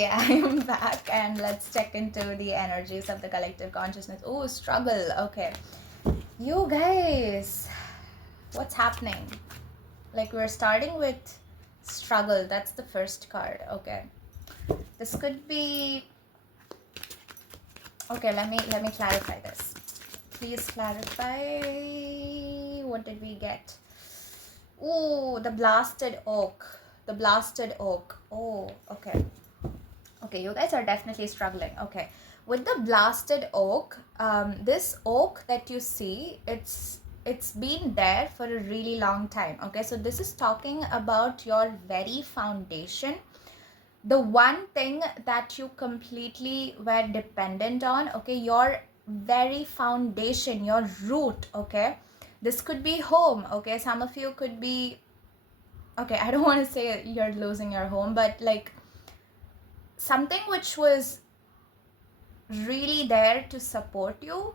Okay, I'm back and let's check into the energies of the collective consciousness. Oh, struggle. Okay. You guys, what's happening? Like we're starting with struggle. That's the first card. Okay. This could be okay, let me clarify this. Please clarify. What did we get? Oh, the blasted oak. The blasted oak. Oh, okay. Okay, you guys are definitely struggling. Okay, with the blasted oak, this oak that you see, it's been there for a really long time. Okay, so this is talking about your very foundation, the one thing that you completely were dependent on. Okay, your very foundation, your root. Okay, this could be home. Okay, some of you could be, okay, I don't want to say you're losing your home, but like something which was really there to support you.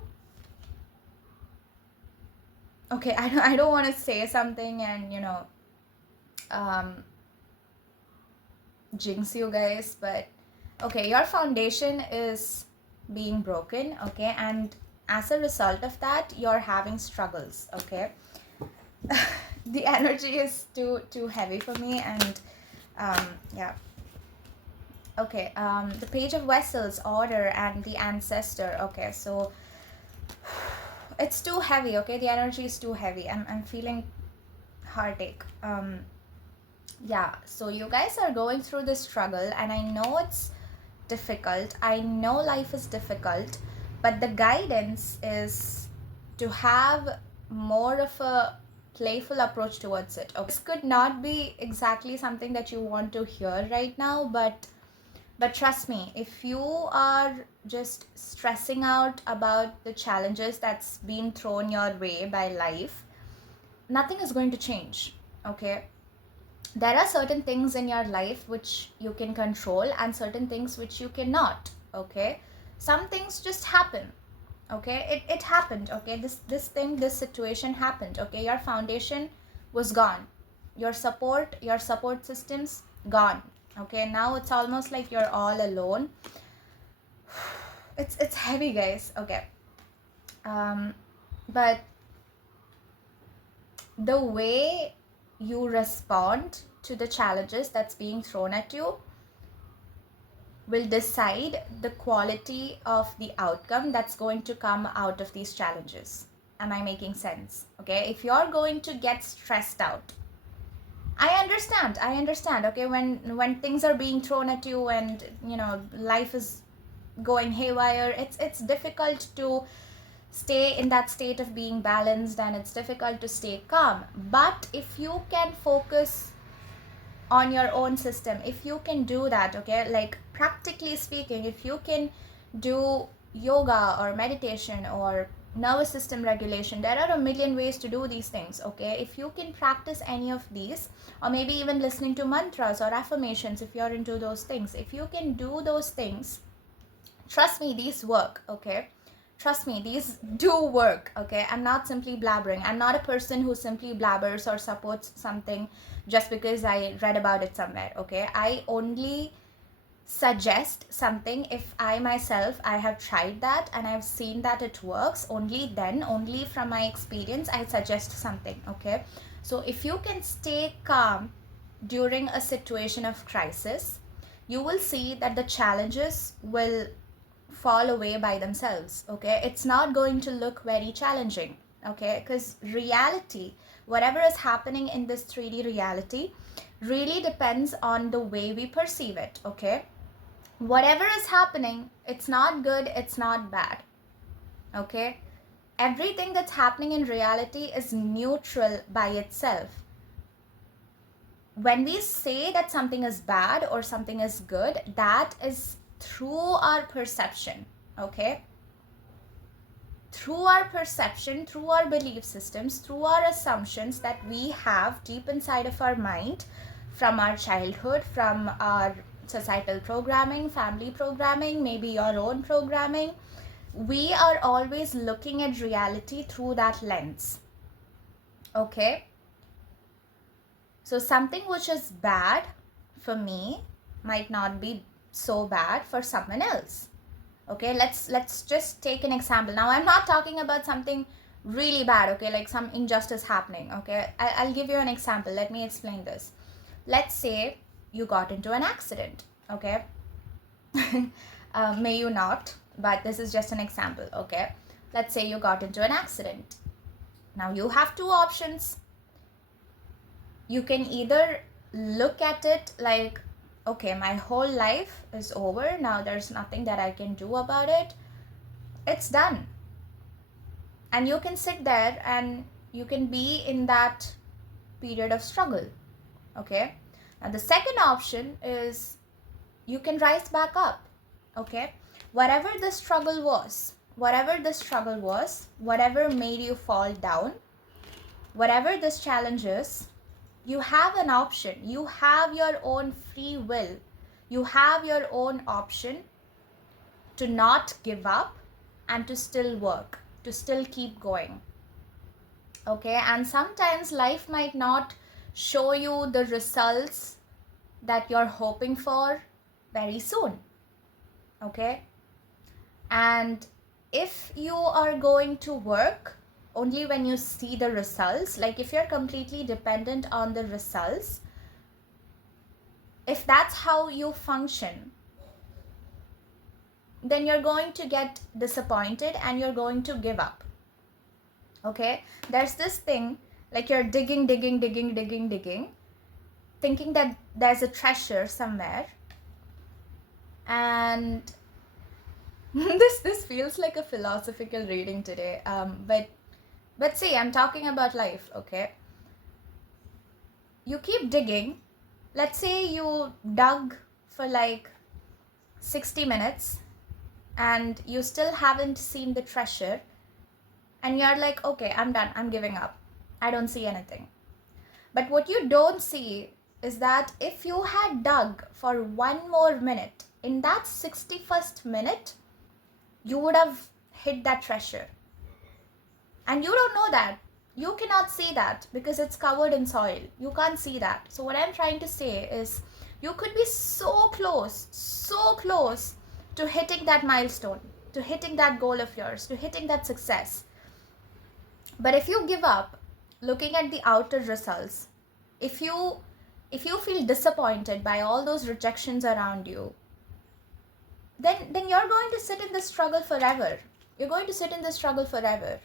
Okay, I don't want to say something and um jinx you guys, but okay, your foundation is being broken. Okay, and as a result of that you're having struggles. Okay. The energy is too heavy for me, and yeah. Okay, the page of vessels, order, and the ancestor. Okay, so it's too heavy. Okay, the energy is too heavy. I'm feeling heartache. Yeah, so you guys are going through this struggle, and I know it's difficult. I know life is difficult, but the guidance is to have more of a playful approach towards it. Okay, this could not be exactly something that you want to hear right now, but trust me, if you are just stressing out about the challenges that's been thrown your way by life, nothing is going to change. Okay, there are certain things in your life which you can control and certain things which you cannot. Okay, some things just happen. Okay, it happened. Okay, this situation happened. Okay, your foundation was gone, your support systems gone. Okay, now it's almost like you're all alone. It's heavy, guys. Okay, but the way you respond to the challenges that's being thrown at you will decide the quality of the outcome that's going to come out of these challenges. Am I making sense? Okay, if you're going to get stressed out, I understand. Okay, when things are being thrown at you and life is going haywire, it's difficult to stay in that state of being balanced, and it's difficult to stay calm. But if you can focus on your own system, if you can do that, okay, like practically speaking, if you can do yoga or meditation or nervous system regulation, there are a million ways to do these things. Okay, if you can practice any of these, or maybe even listening to mantras or affirmations, if you're into those things, if you can do those things, trust me, these work. Okay, trust me, these do work. Okay, I'm not simply blabbering. I'm not a person who simply blabbers or supports something just because I read about it somewhere. Okay, I only suggest something if I myself, I have tried that and I've seen that it works. Only then, only from my experience, I suggest something. Okay, so if you can stay calm during a situation of crisis, you will see that the challenges will fall away by themselves. Okay, it's not going to look very challenging. Okay, because reality, whatever is happening in this 3D reality, really depends on the way we perceive it. Okay, whatever is happening, it's not good, it's not bad. Okay, everything that's happening in reality is neutral by itself. When we say that something is bad or something is good, that is through our perception. Okay, through our perception, through our belief systems, through our assumptions that we have deep inside of our mind, from our childhood, from our societal programming, family programming, maybe your own programming, we are always looking at reality through that lens. Okay, so something which is bad for me might not be so bad for someone else. Okay, let's just take an example. Now I'm not talking about something really bad, okay, like some injustice happening. Okay, I'll give you an example. Let me explain this. Let's say you got into an accident. Okay. May you not, but this is just an example. Okay, let's say you got into an accident. Now you have two options. You can either look at it like, okay, my whole life is over now, there's nothing that I can do about it, it's done. And you can sit there and you can be in that period of struggle. Okay, now the second option is you can rise back up. Okay, whatever the struggle was, whatever made you fall down, whatever this challenge is, you have an option. You have your own free will. You have your own option to not give up and to still work, to still keep going. Okay, and sometimes life might not show you the results that you're hoping for very soon. Okay, and if you are going to work only when you see the results, like if you're completely dependent on the results, if that's how you function, then you're going to get disappointed and you're going to give up. Okay, there's this thing, like you're digging, thinking that there's a treasure somewhere, and this feels like a philosophical reading today, but see, I'm talking about life. Okay, you keep digging. Let's say you dug for like 60 minutes and you still haven't seen the treasure, and you're like, okay, I'm done, I'm giving up, I don't see anything. But what you don't see is that if you had dug for one more minute, in that 61st minute, you would have hit that treasure. And you don't know that. You cannot see that because it's covered in soil. You can't see that. So what I'm trying to say is you could be so close to hitting that milestone, to hitting that goal of yours, to hitting that success. But if you give up looking at the outer results, if you feel disappointed by all those rejections around you, then you're going to sit in this struggle forever. You're going to sit in this struggle forever.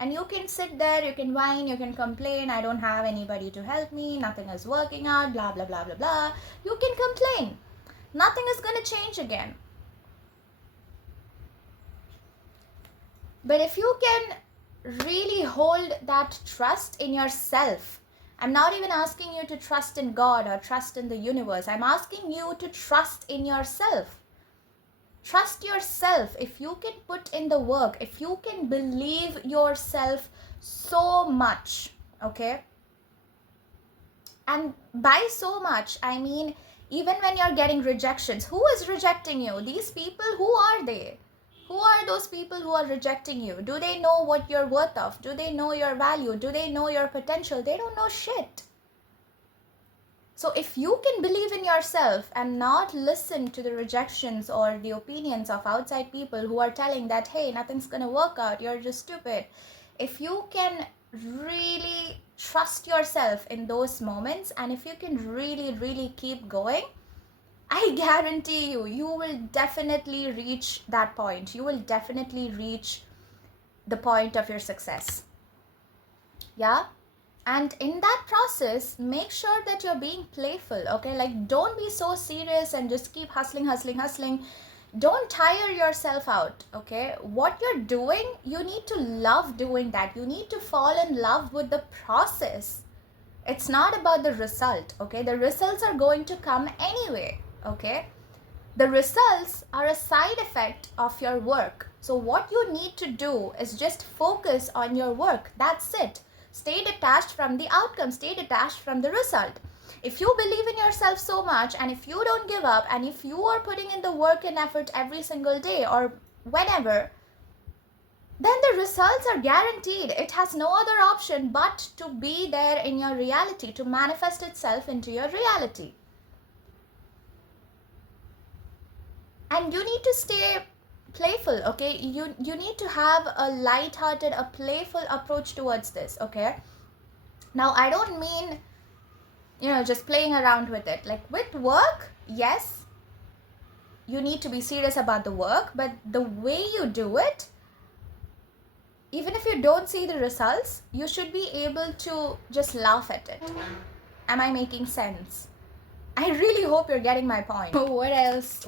And you can sit there, you can whine, you can complain, I don't have anybody to help me, nothing is working out, blah, blah, blah, blah, blah. You can complain. Nothing is going to change again. But if you can really hold that trust in yourself, I'm not even asking you to trust in God or trust in the universe. I'm asking you to trust in yourself. Trust yourself. If you can put in the work, if you can believe yourself so much, okay? And by so much, I mean, even when you're getting rejections, who is rejecting you? These people, who are they? Who are those people who are rejecting you? Do they know what you're worth of? Do they know your value? Do they know your potential? They don't know shit. So if you can believe in yourself and not listen to the rejections or the opinions of outside people who are telling that, hey, nothing's going to work out, you're just stupid. If you can really trust yourself in those moments, and if you can really keep going, I guarantee you, you will definitely reach that point. You will definitely reach the point of your success. Yeah? And in that process, make sure that you're being playful, okay? Like, don't be so serious and just keep hustling. Don't tire yourself out, okay? What you're doing, you need to love doing that. You need to fall in love with the process. It's not about the result, okay? The results are going to come anyway, okay? The results are a side effect of your work. So what you need to do is just focus on your work. That's it. Stay detached from the outcome. Stay detached from the result. If you believe in yourself so much, and if you don't give up, and if you are putting in the work and effort every single day or whenever, then the results are guaranteed. It has no other option but to be there in your reality, to manifest itself into your reality. And you need to stay playful, okay? You need to have a light-hearted, a playful approach towards this, okay? Now, I don't mean, just playing around with it. Like with work, yes, you need to be serious about the work, but the way you do it, even if you don't see the results, you should be able to just laugh at it. Am I making sense? I really hope you're getting my point. What else?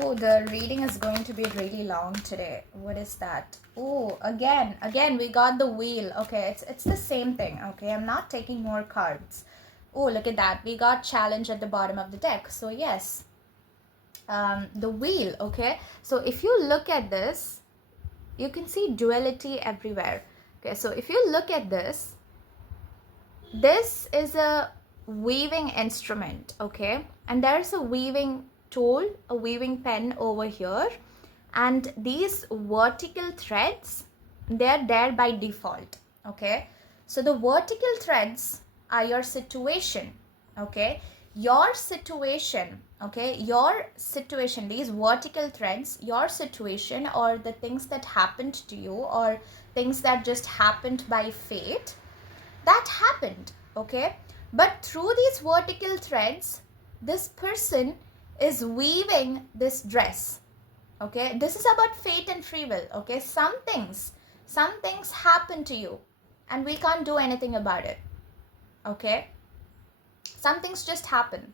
Oh, the reading is going to be really long today. What is that? Oh, again, we got the wheel. Okay, it's the same thing. Okay, I'm not taking more cards. Oh, look at that. We got challenge at the bottom of the deck. So yes, the wheel. Okay, so if you look at this, you can see duality everywhere. Okay, so if you look at this, this is a weaving instrument, okay, and there's a weaving tool, a weaving pen over here, and these vertical threads, they're there by default, okay. So the vertical threads are your situation, okay, your situation, okay, your situation, these vertical threads, your situation, or the things that happened to you, or things that just happened by fate, that happened, okay. But through these vertical threads, this person is weaving this dress, okay. This is about fate and free will, okay. Some things happen to you and we can't do anything about it, okay. Some things just happen,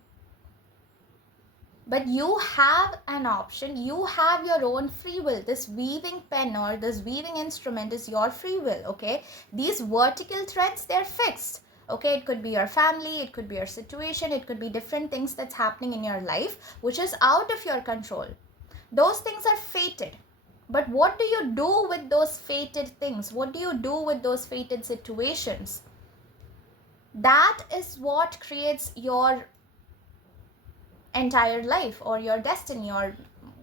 but you have an option, you have your own free will. This weaving pen or this weaving instrument is your free will, okay. These vertical threads, they're fixed, okay. It could be your family, it could be your situation, it could be different things that's happening in your life which is out of your control. Those things are fated, but what do you do with those fated things? What do you do with those fated situations? That is what creates your entire life or your destiny or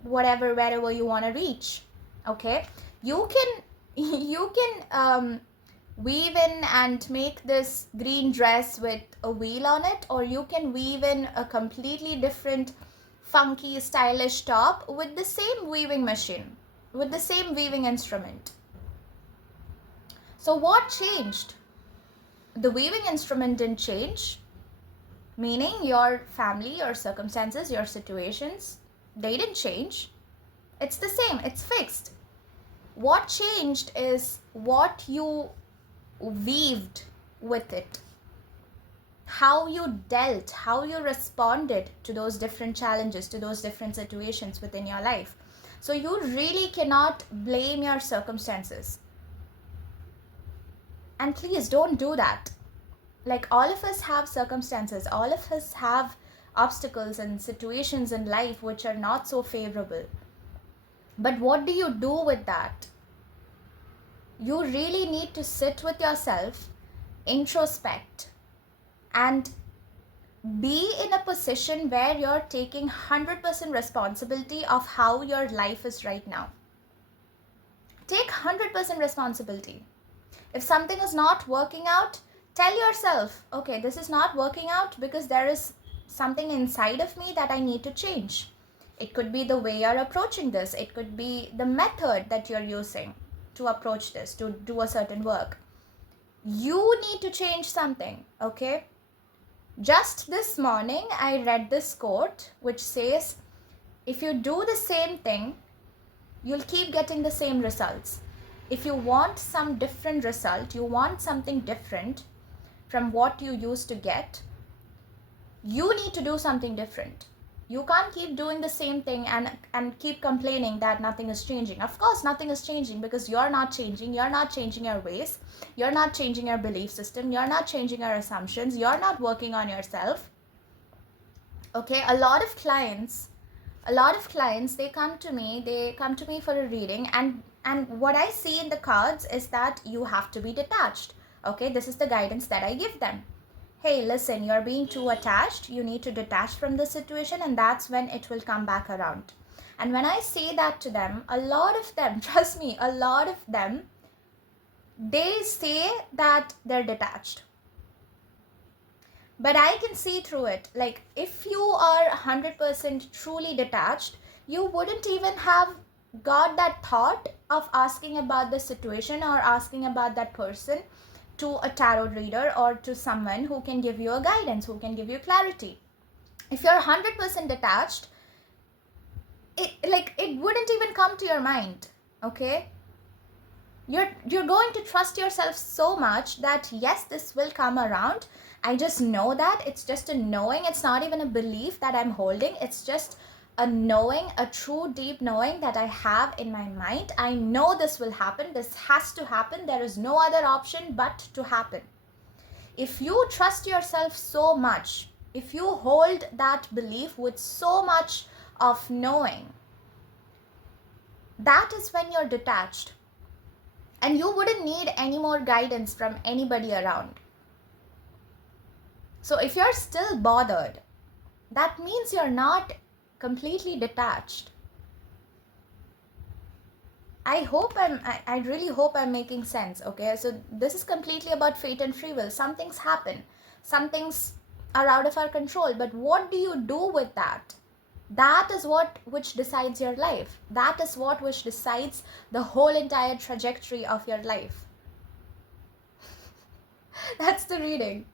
whatever, wherever you want to reach, okay. You can weave in and make this green dress with a wheel on it, or you can weave in a completely different funky stylish top with the same weaving machine, with the same weaving instrument. So what changed? The weaving instrument didn't change, meaning your family, your circumstances, your situations, they didn't change. It's the same, it's fixed. What changed is what you weaved with it, how you dealt, how you responded to those different challenges, to those different situations within your life. So you really cannot blame your circumstances. And please don't do that. Like, all of us have circumstances, all of us have obstacles and situations in life which are not so favorable. But what do you do with that? You really need to sit with yourself, introspect, and be in a position where you're taking 100% responsibility of how your life is right now. Take 100% responsibility. If something is not working out, tell yourself, okay, this is not working out because there is something inside of me that I need to change. It could be the way you're approaching this. It could be the method that you're using to approach this, to do a certain work. You need to change something, okay? Just this morning, I read this quote which says, if you do the same thing, you'll keep getting the same results. If you want some different result, you want something different from what you used to get, you need to do something different. You can't keep doing the same thing and keep complaining that nothing is changing. Of course, nothing is changing because you're not changing. You're not changing your ways. You're not changing your belief system. You're not changing your assumptions. You're not working on yourself. Okay, a lot of clients, they come to me for a reading, and what I see in the cards is that you have to be detached. Okay, this is the guidance that I give them. Hey, listen, you're being too attached. You need to detach from the situation, and that's when it will come back around. And when I say that to them, a lot of them, trust me, a lot of them, they say that they're detached. But I can see through it. Like, if you are 100% truly detached, you wouldn't even have got that thought of asking about the situation or asking about that person to a tarot reader or to someone who can give you a guidance, who can give you clarity. If you're 100% detached, it wouldn't even come to your mind, okay? You're going to trust yourself so much that yes, this will come around. I just know that. It's just a knowing. It's not even a belief that I'm holding. It's just a knowing, a true deep knowing that I have in my mind. I know this will happen. This has to happen. There is no other option but to happen. If you trust yourself so much, if you hold that belief with so much of knowing, that is when you're detached. And you wouldn't need any more guidance from anybody around. So if you're still bothered, that means you're not completely detached. I really hope I'm making sense, okay? So this is completely about fate and free will. Some things happen. Some things are out of our control. But what do you do with that? That is what which decides your life. That is what which decides the whole entire trajectory of your life. That's the reading.